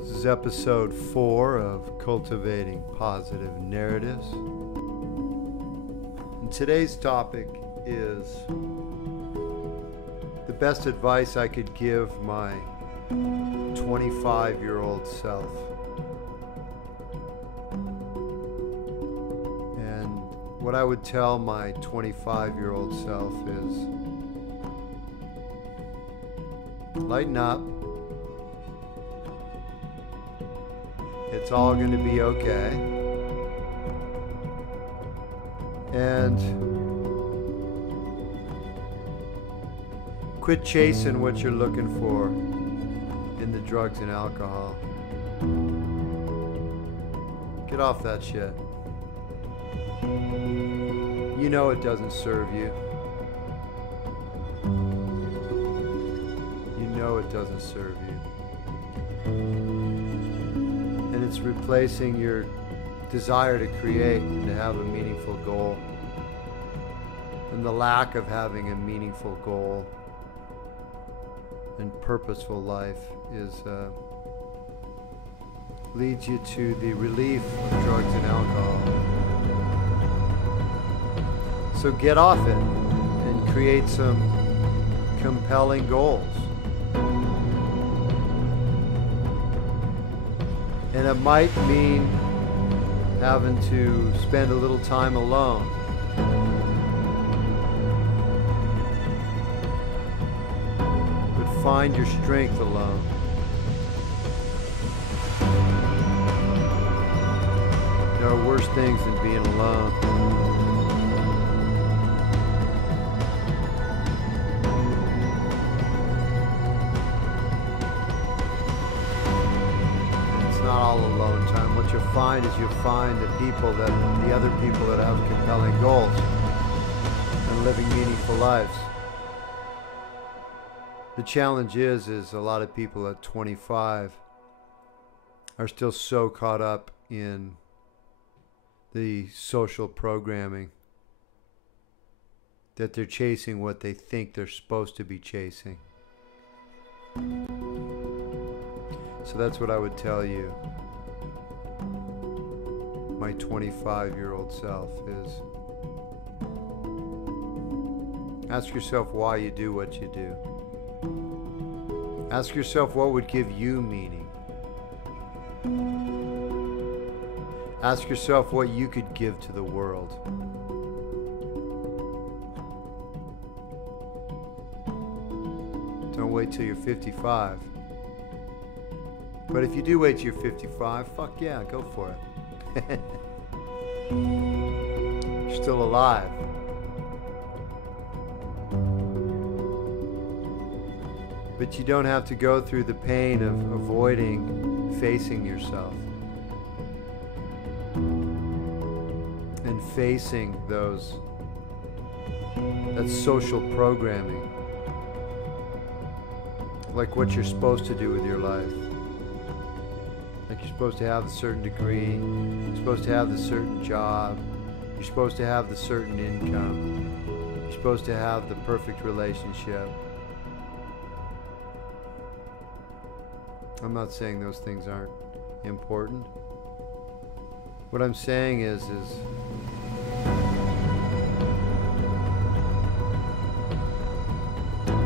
This is episode 4 of Cultivating Positive Narratives. And today's topic is the best advice I could give my 25-year-old self. And what I would tell my 25-year-old self is, lighten up. It's all going to be okay. And quit chasing what you're looking for in the drugs and alcohol. Get off that shit. You know it doesn't serve you. You know it doesn't serve you. And it's replacing your desire to create and to have a meaningful goal. And the lack of having a meaningful goal and purposeful life is leads you to the relief of drugs and alcohol. So get off it and create some compelling goals. And it might mean having to spend a little time alone. But find your strength alone. There are worse things than being alone. Not all alone time. What you'll find is you'll find the other people that have compelling goals and living meaningful lives. The challenge is a lot of people at 25 are still so caught up in the social programming that they're chasing what they think they're supposed to be chasing. So that's what I would tell you, my 25-year-old self, is ask yourself why you do what you do. Ask yourself what would give you meaning. Ask yourself what you could give to the world. Don't wait till you're 55. But if you do wait till you're 55, fuck yeah, go for it. You're still alive. But you don't have to go through the pain of avoiding facing yourself. And facing that social programming. Like what you're supposed to do with your life. Like you're supposed to have a certain degree, you're supposed to have the certain job, you're supposed to have the certain income, you're supposed to have the perfect relationship. I'm not saying those things aren't important. What I'm saying is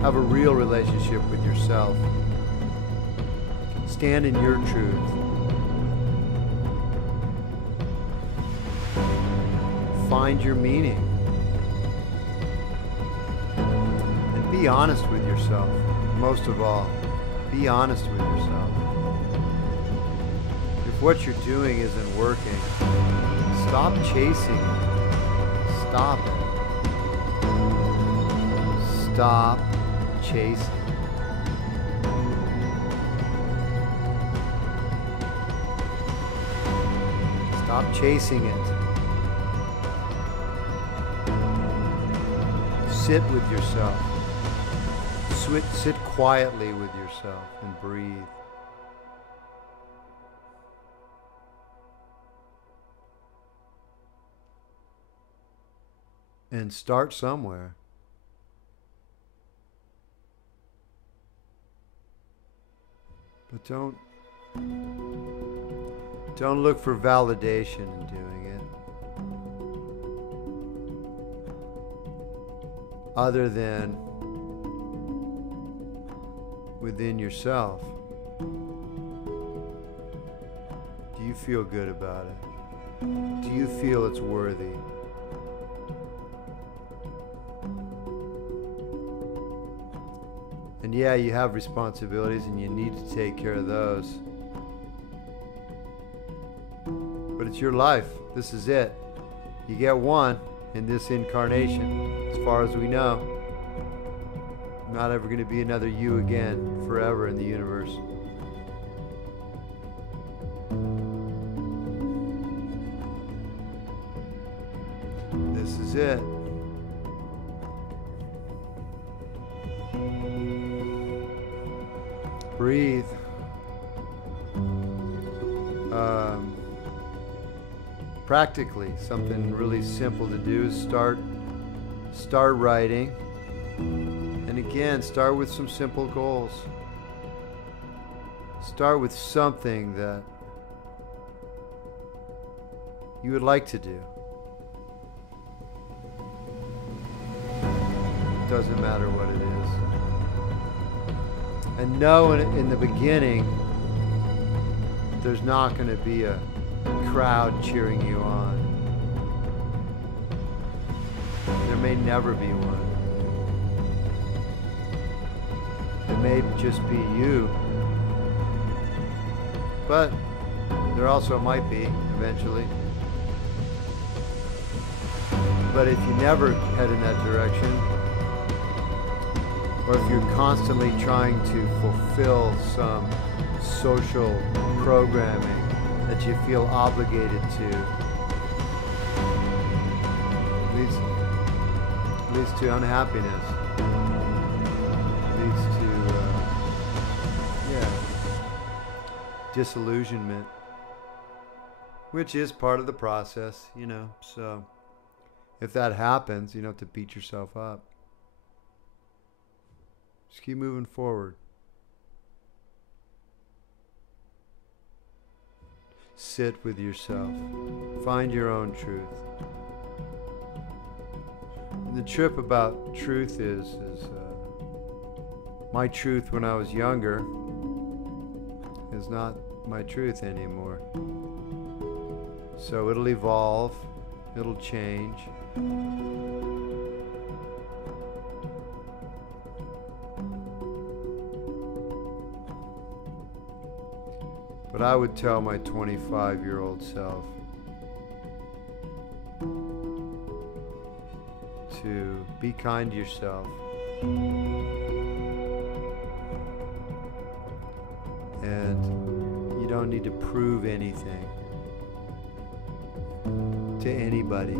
have a real relationship with yourself. Stand in your truth. Find your meaning. And be honest with yourself. Most of all, be honest with yourself. If what you're doing isn't working, stop chasing it. Stop it. Stop chasing. Stop chasing it. Sit with yourself. Sit quietly with yourself and breathe. And start somewhere. But don't Don't look for validation in doing it, other than within yourself. Do you feel good about it? Do you feel it's worthy? And yeah, you have responsibilities and you need to take care of those. But it's your life. This is it. You get one in this incarnation, as far as we know. Not ever going to be another you again, forever in the universe. This is it. Breathe. Practically, something really simple to do is start writing. And again, start with some simple goals. Start with something that you would like to do. It doesn't matter what it is. And know in the beginning, there's not going to be a crowd cheering you on. There may never be one. It may just be you. But there also might be eventually. But if you never head in that direction, or if you're constantly trying to fulfill some social programming that you feel obligated to, leads to unhappiness, leads to disillusionment, which is part of the process, you know. So if that happens, you don't have to beat yourself up. Just keep moving forward. Sit with yourself. Find your own truth. The trip about truth is my truth when I was younger is not my truth anymore. So it'll evolve. It'll change. But I would tell my 25-year-old self to be kind to yourself and you don't need to prove anything to anybody.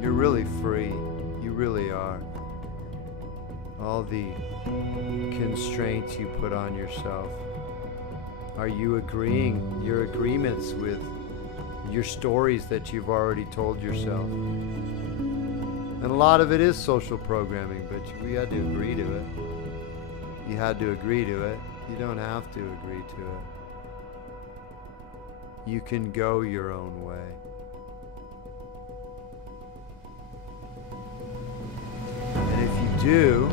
You're really free. You really are. All the constraints you put on yourself, are you agreeing your agreements with your stories that you've already told yourself? And a lot of it is social programming, but we had to agree to it. You had to agree to it. You don't have to agree to it. You can go your own way. And if you do,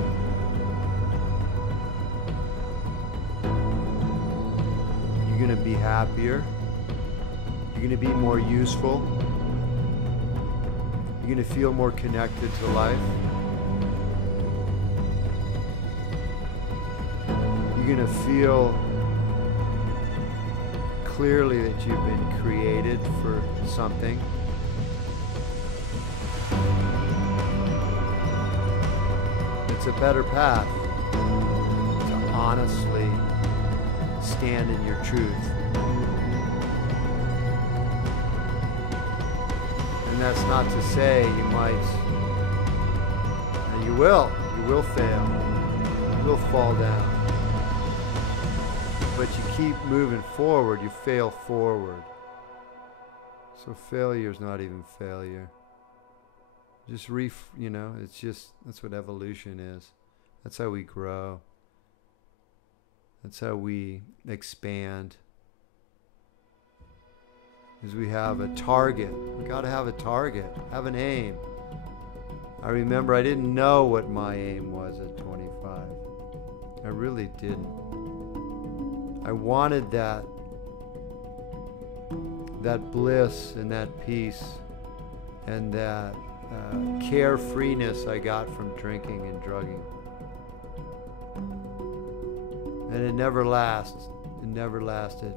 you're going to be happier. You're going to be more useful. You're going to feel more connected to life. You're going to feel clearly that you've been created for something. It's a better path to honestly stand in your truth. And that's not to say you might, and you will fail, you will fall down. But you keep moving forward, you fail forward. So failure is not even failure. Just it's just, that's what evolution is. That's how we grow. That's how we expand. Is we have a target. We got to have a target, have an aim. I remember I didn't know what my aim was at 25. I really didn't. I wanted that bliss and that peace and that carefreeness I got from drinking and drugging. And it never lasts. It never lasted.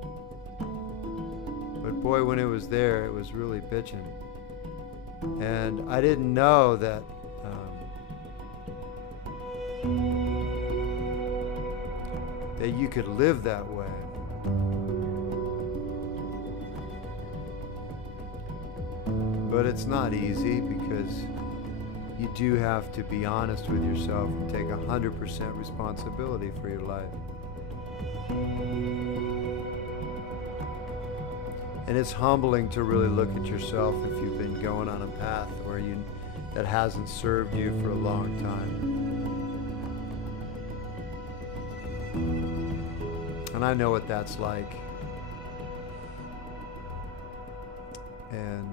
But boy, when it was there, it was really bitching. And I didn't know that that you could live that way. But it's not easy, because you do have to be honest with yourself and take 100% responsibility for your life. And it's humbling to really look at yourself if you've been going on a path where that hasn't served you for a long time. And I know what that's like. And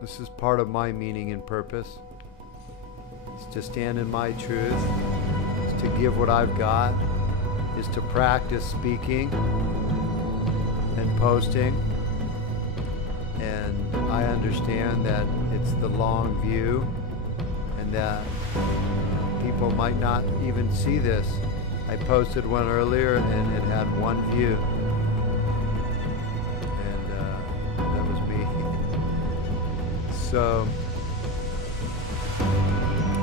this is part of my meaning and purpose. It's to stand in my truth. It's to give what I've got. Is to practice speaking and posting. And I understand that it's the long view, and that people might not even see this. I posted one earlier and it had one view. And that was me. So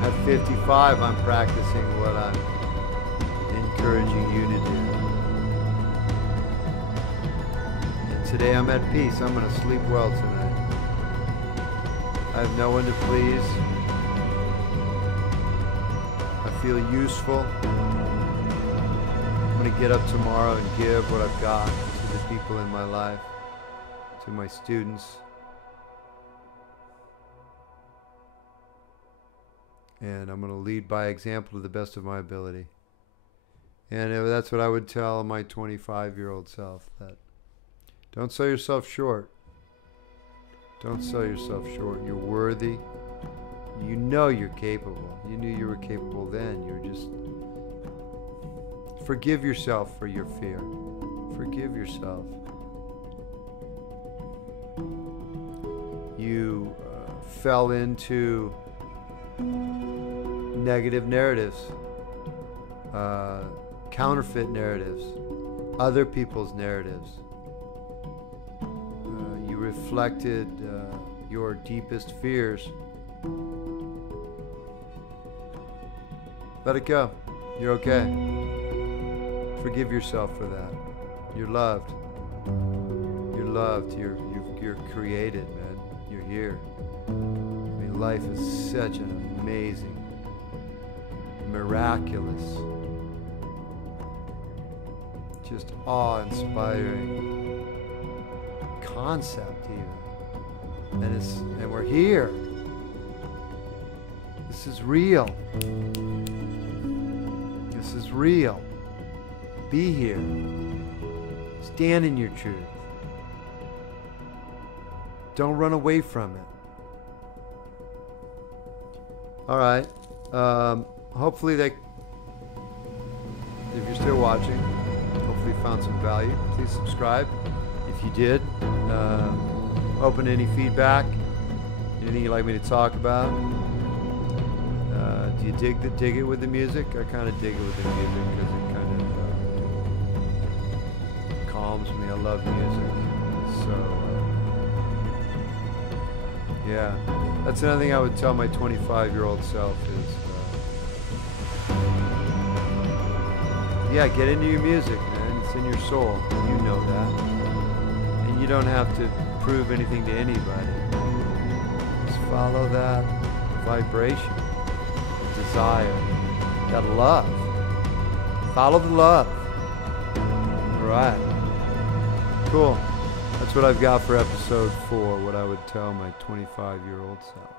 at 55, I'm practicing what I'm encouraging you to do. And today I'm at peace. I'm going to sleep well tonight. I have no one to please. I feel useful. I'm going to get up tomorrow and give what I've got to the people in my life, to my students. And I'm going to lead by example to the best of my ability. And that's what I would tell my 25-year-old self, that don't sell yourself short. Don't sell yourself short. You're worthy. You know you're capable. You knew you were capable then. You're just... Forgive yourself for your fear. Forgive yourself. You fell into negative narratives, counterfeit narratives, other people's narratives. You reflected your deepest fears. Let it go. You're okay. Forgive yourself for that. You're loved. You're loved. You're created, man. You're here. I mean, life is such an amazing, miraculous, just awe-inspiring concept, even. And we're here. This is real. This is real. Be here. Stand in your truth. Don't run away from it. All right. Hopefully if you're still watching, hopefully you found some value. Please subscribe if you did. Open any feedback. Anything you'd like me to talk about. Do you dig it with the music? I kind of dig it with the music because it kind of calms me. I love music. So, yeah. That's another thing I would tell my 25-year-old self is, yeah, get into your music, man. It's in your soul. You know that. And you don't have to prove anything to anybody. Just follow that vibration, desire, that love. Follow the love. All right. Cool. That's what I've got for episode 4, what I would tell my 25-year-old self.